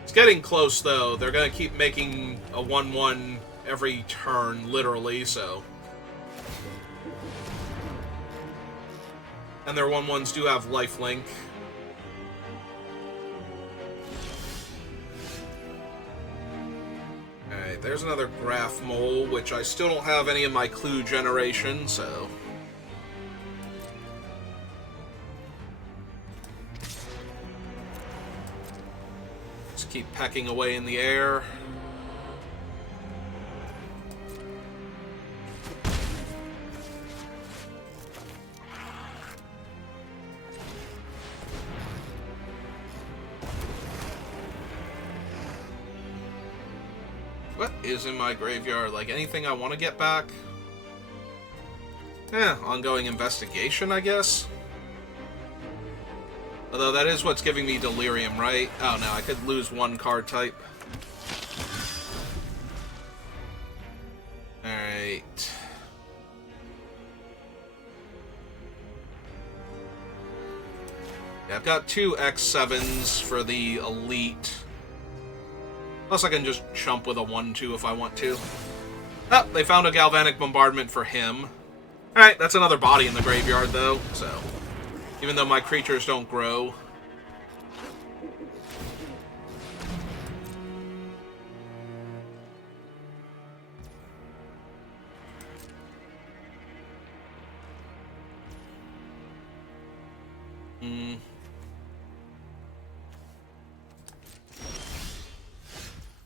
It's getting close, though. They're going to keep making a 1/1 every turn, literally, so... And their 1/1s do have lifelink. Alright, there's another Graph Mole, which I still don't have any of my clue generation, so... Just keep pecking away in the air. What is in my graveyard? Like, anything I want to get back? Ongoing investigation, I guess? Although that is what's giving me delirium, right? Oh no, I could lose one card type. Alright. Yeah, I've got 2 X7s for the Elite. Plus I can just chump with a 1-2 if I want to. Oh, they found a Galvanic Bombardment for him. Alright, that's another body in the graveyard, though, so... Even though my creatures don't grow.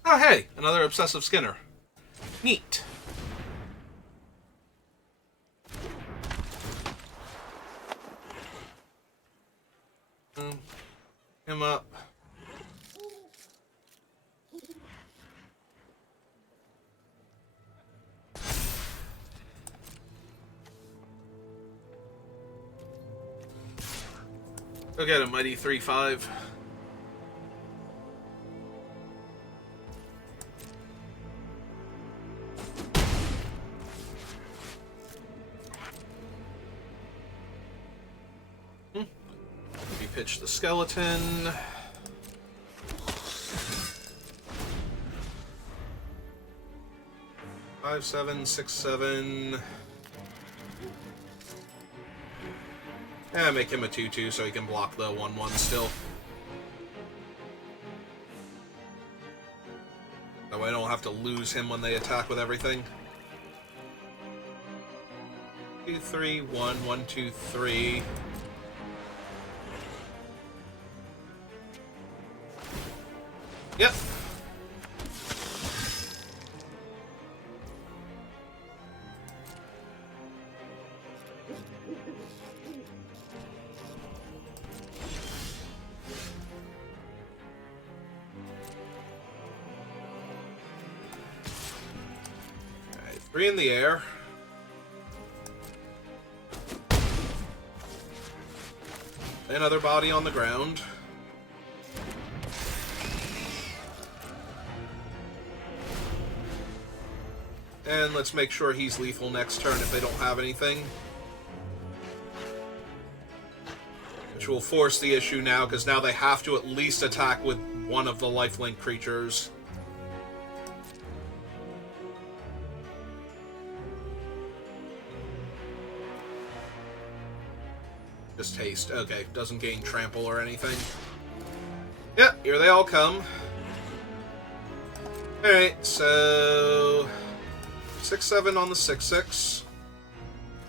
Oh, hey! Another Obsessive Skinner. Neat. Him up. Go get a mighty 3/5. Maybe pitch the skeleton. Five, 7, 6, 7. Yeah, make him a 2/2 so he can block the 1/1 still. That way I don't have to lose him when they attack with everything. 2, 3, 1, 1, 2, 3. Yep. Alright, 3 in the air. Another body on the ground. And let's make sure he's lethal next turn if they don't have anything. Which will force the issue now, because now they have to at least attack with one of the lifelink creatures. Just haste. Okay, doesn't gain trample or anything. Yeah, here they all come. Alright, so... 6/7 on the 6/6.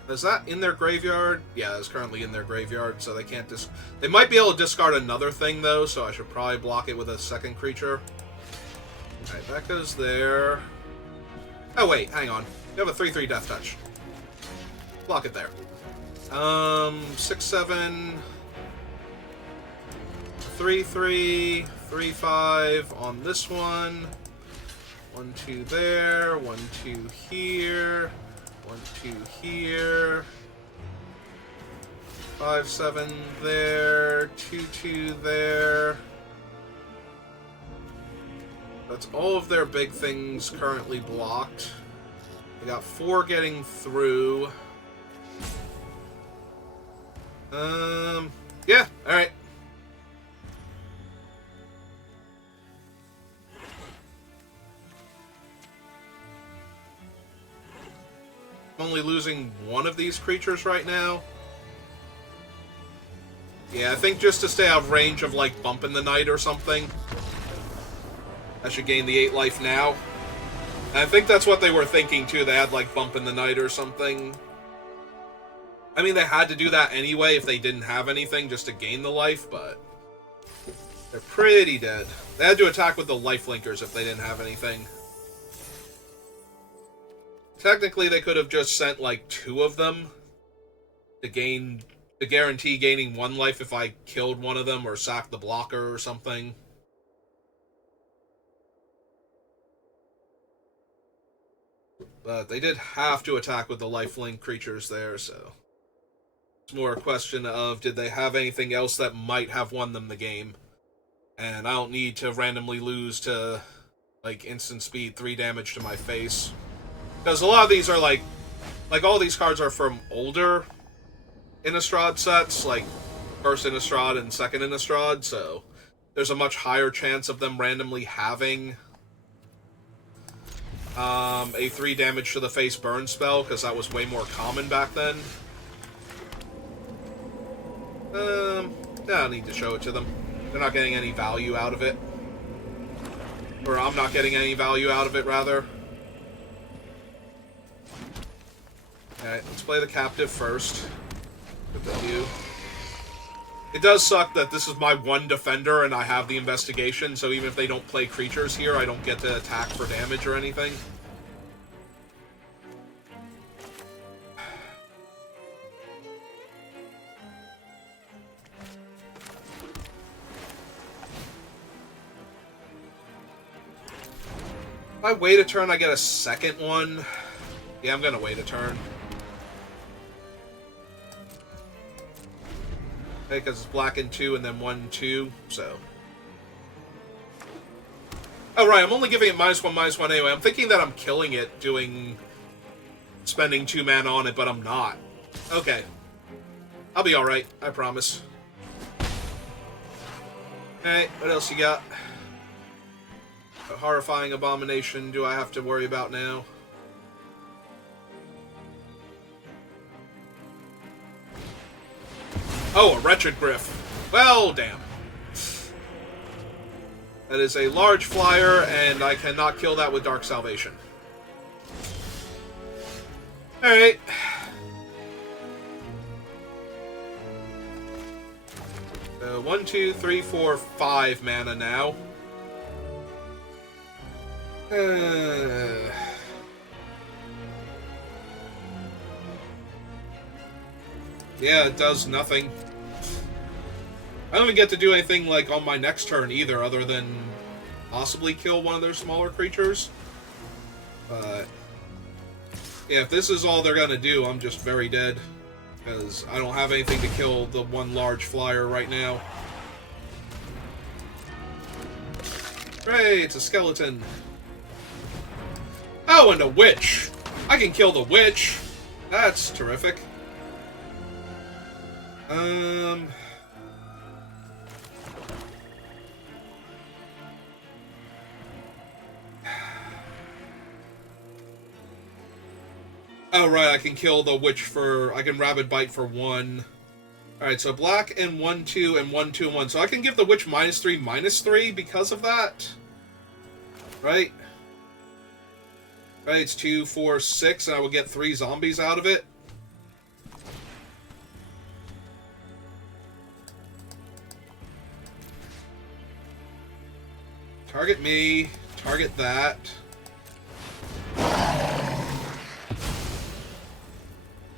Is that in their graveyard? Yeah, it's currently in their graveyard, so they can't They might be able to discard another thing, though, so I should probably block it with a second creature. Alright, that goes there. Oh, wait, hang on. You have a 3/3 Death Touch. Block it there. 6/7... 3/3, 3/5 on this one. 1, 2 there, 1, 2 here, 1, 2 here, 5, 7 there, 2, 2 there. That's all of their big things currently blocked. They got 4 getting through. Yeah, alright. I'm only losing one of these creatures right now. Yeah, I think just to stay out of range of, like, Bump in the Night or something. I should gain the 8 life now. And I think that's what they were thinking, too. They had, like, Bump in the Night or something. I mean, they had to do that anyway if they didn't have anything, just to gain the life, but... They're pretty dead. They had to attack with the life linkers if they didn't have anything. Technically, they could have just sent like 2 of them to guarantee gaining 1 life if I killed one of them or sacked the blocker or something. But they did have to attack with the lifelink creatures there, so it's more a question of did they have anything else that might have won them the game. And I don't need to randomly lose to like instant speed 3 damage to my face. Because a lot of these are like all these cards are from older Innistrad sets, like first Innistrad and second Innistrad, so there's a much higher chance of them randomly having a 3 damage to the face burn spell, because that was way more common back then. I don't need to show it to them. They're not getting any value out of it. Or I'm not getting any value out of it, rather. Alright, let's play the captive first. It does suck that this is my 1 defender and I have the investigation, so even if they don't play creatures here, I don't get to attack for damage or anything. If I wait a turn, I get a second one. Yeah, I'm gonna wait a turn. Okay, because it's black and 2 and then 1, 2, so. Oh, right, I'm only giving it -1/-1 anyway. I'm thinking that I'm killing it spending 2 mana on it, but I'm not. Okay. I'll be alright, I promise. Alright, what else you got? A horrifying abomination do I have to worry about now? Oh, a Wretched Griff. Well, damn. That is a large flyer, and I cannot kill that with Dark Salvation. Alright. So, 1, 2, 3, 4, 5 mana now. Yeah, it does nothing. I don't even get to do anything like on my next turn either, other than possibly kill one of their smaller creatures. But yeah, if this is all they're gonna do, I'm just very dead. Because I don't have anything to kill the 1 large flyer right now. Hooray, it's a skeleton. Oh, and a witch! I can kill the witch! That's terrific. Oh, right, I can kill the witch I can Rabid Bite for 1. Alright, so black and 1, 2, and 1, 2, and 1. So I can give the witch -3/-3 because of that. Right? Right, it's 2, 4, 6, and I will get 3 zombies out of it. Target me. Target that.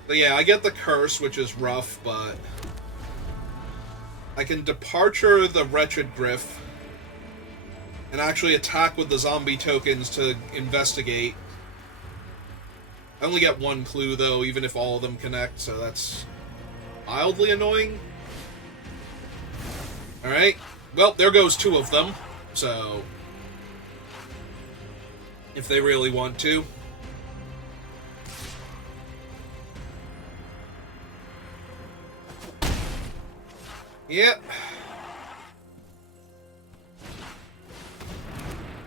But yeah, I get the curse, which is rough, but I can departure the Wretched Griff and actually attack with the zombie tokens to investigate. I only get 1 clue, though, even if all of them connect, so that's mildly annoying. Alright. Well, there goes 2 of them, so if they really want to. Yep.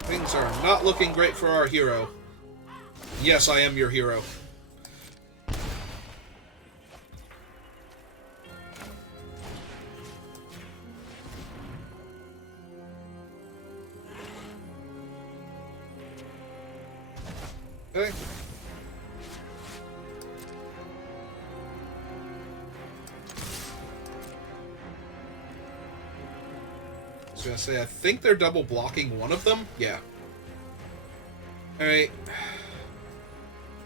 Things are not looking great for our hero. Yes, I am your hero. Okay. was gonna say, I think they're double blocking one of them. Yeah. Alright.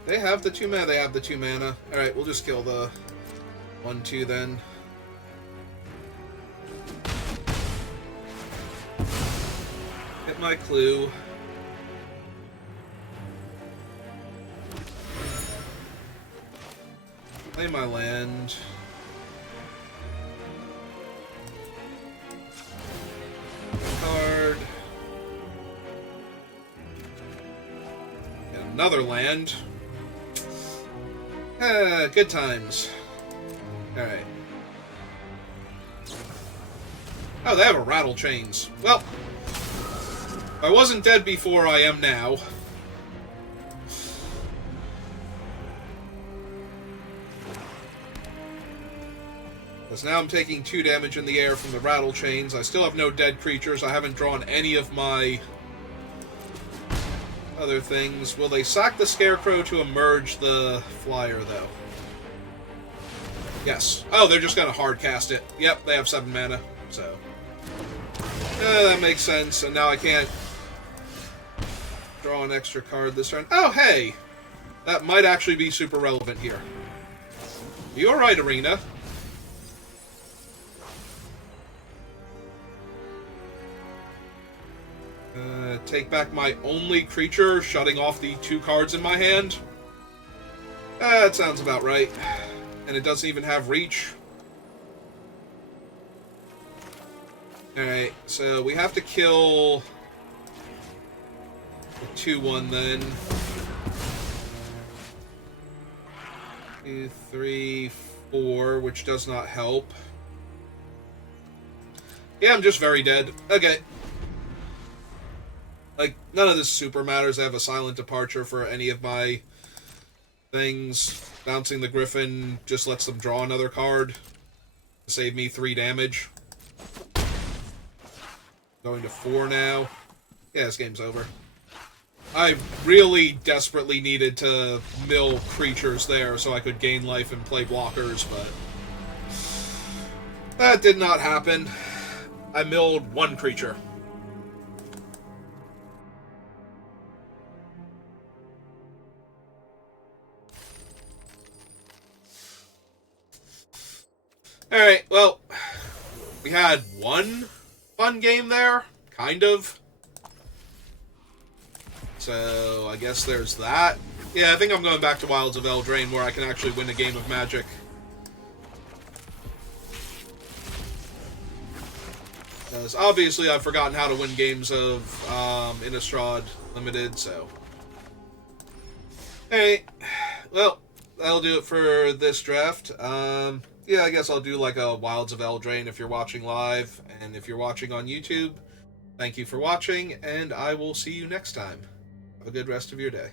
They have the 2 mana. They have the 2 mana. Alright, we'll just kill the 1/2 then. Hit my clue. Play my land. Card. Get another land. Good times. Alright. Oh, they have a rattle chains. Well, if I wasn't dead before, I am now. Because now I'm taking 2 damage in the air from the rattle chains. I still have no dead creatures. I haven't drawn any of my other things. Will they sack the Scarecrow to emerge the flyer, though? Yes. Oh, they're just going to hard cast it. Yep, they have 7 mana, so... that makes sense, and now I can't draw an extra card this turn. Oh, hey! That might actually be super relevant here. You alright, Arena? Take back my only creature, shutting off the 2 cards in my hand. That sounds about right. And it doesn't even have reach. Alright, so we have to kill the 2/1 then. 2, 3, 4, which does not help. Yeah, I'm just very dead. Okay. Like, none of this super matters. I have a silent departure for any of my things. Bouncing the Griffin just lets them draw another card to save me 3 damage. Going to 4 now. Yeah, this game's over. I really desperately needed to mill creatures there so I could gain life and play blockers, but that did not happen. I milled 1 creature. Alright, well, we had 1 fun game there, kind of. So, I guess there's that. Yeah, I think I'm going back to Wilds of Eldraine where I can actually win a game of Magic. Because obviously I've forgotten how to win games of Innistrad Limited, so... Alright, well, that'll do it for this draft. Yeah, I guess I'll do like a Wilds of Eldraine if you're watching live, and if you're watching on YouTube, thank you for watching, and I will see you next time. Have a good rest of your day.